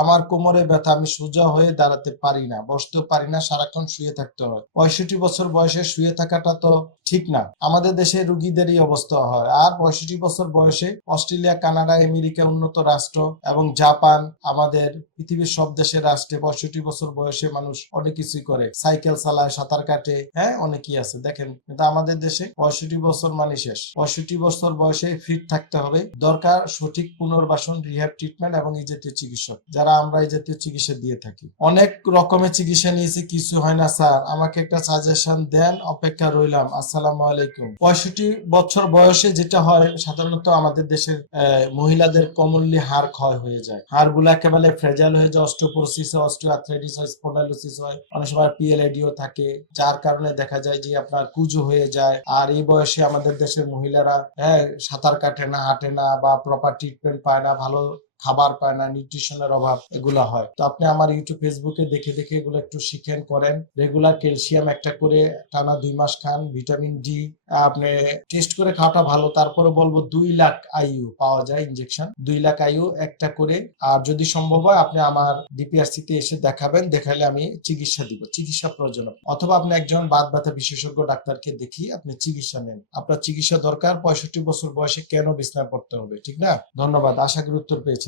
আমার কোমরে ব্যথা, আমি সোজা হয়ে দাঁড়াতে পারি না বসতে পারি না, সারাক্ষণ শুয়ে থাকতে হয়। পঁয়ষট্টি বছর বয়সে শুয়ে থাকাটা তো ঠিক না। আমাদের দেশে রুগীদেরই অবস্থা হয়। আর পঁয়ষট্টি বছর বয়সে অস্ট্রেলিয়া, কানাডা, আমেরিকা উন্নত রাষ্ট্র এবং জাপান আমাদের পৃথিবীর সব দেশের রাষ্ট্রে পঁয়ষট্টি বছর বয়সে মানুষ অনেক কিছুই করে। সাইকেল চালায়, সাঁতার কাটে হ্যাঁ অনেকই আছে। দেখেন কিন্তু আমাদের দেশে পঁয়ষট্টি বছর মানে শেষ। পঁয়ষট্টি বছর বয়সে ফিট থাকতে হবে। দরকার সঠিক পুনর্বাসন রিহ্যাব ট্রিটমেন্ট এবং এই চিকিৎসক। যারা আমরা এই জাতীয় চিকিৎসা দিয়ে থাকি। অনেক রকমের চিকিৎসা নিয়েছি, কিছু হয় না, স্যার। আমাকে একটা সাজেশন দেন, অপেক্ষা রইলাম। আসসালামু আলাইকুম। পঁয়ষট্টি বছর বয়সে যেটা হয়, সাধারণত আমাদের দেশের মহিলাদের কমনলি হাড় ক্ষয় হয়ে যায়। হাড়গুলো একেবারে ফ্রেজাইল হয়ে যায় অস্টোপোরোসিস হয় অস্টিওআর্থ্রাইটিস হয় স্পন্ডাইলোসিস হয়। অনেক সময় পিএলআইডিও থাকে, যার কারণে দেখা যায় যে আপনার কুজো হয়ে যায়। আর এই বয়সে আমাদের দেশের মহিলারা হ্যাঁ সাঁতার কাটে না, হাঁটে না বা প্রপার ট্রিটমেন্ট পায় না, ভালো খাবার পায় না নিউট্রিশনের অভাব, এগুলো হয়। তো আপনি আমার ইউটিউব, ফেসবুকে দেখে দেখে এগুলো একটু শিখেন, করেন। রেগুলার ক্যালসিয়াম একটা করে টানা দুই মাস খান ভিটামিন ডি আপনি টেস্ট করে খাওয়াটা ভালো। তারপরে বলব দুই লাখ আইইউ পাওয়া যায় ইনজেকশন দুই লাখ আইইউ একটা করে। আর যদি সম্ভব হয়, আপনি আমার ডিপিআরসি তে এসে দেখাবেন দেখালে আমি চিকিৎসা দিব, চিকিৎসা প্রয়োজন অথবা আপনি একজন বাদ ব্যথা বিশেষজ্ঞ ডাক্তারকে দেখিয়ে আপনি চিকিৎসা নেন। আপনার চিকিৎসা দরকার, পঁয়ষট্টি বছর বয়সে কেন বিছনায় পড়তে হবে, ঠিক না? ধন্যবাদ, আশা করি উত্তর পেয়েছেন।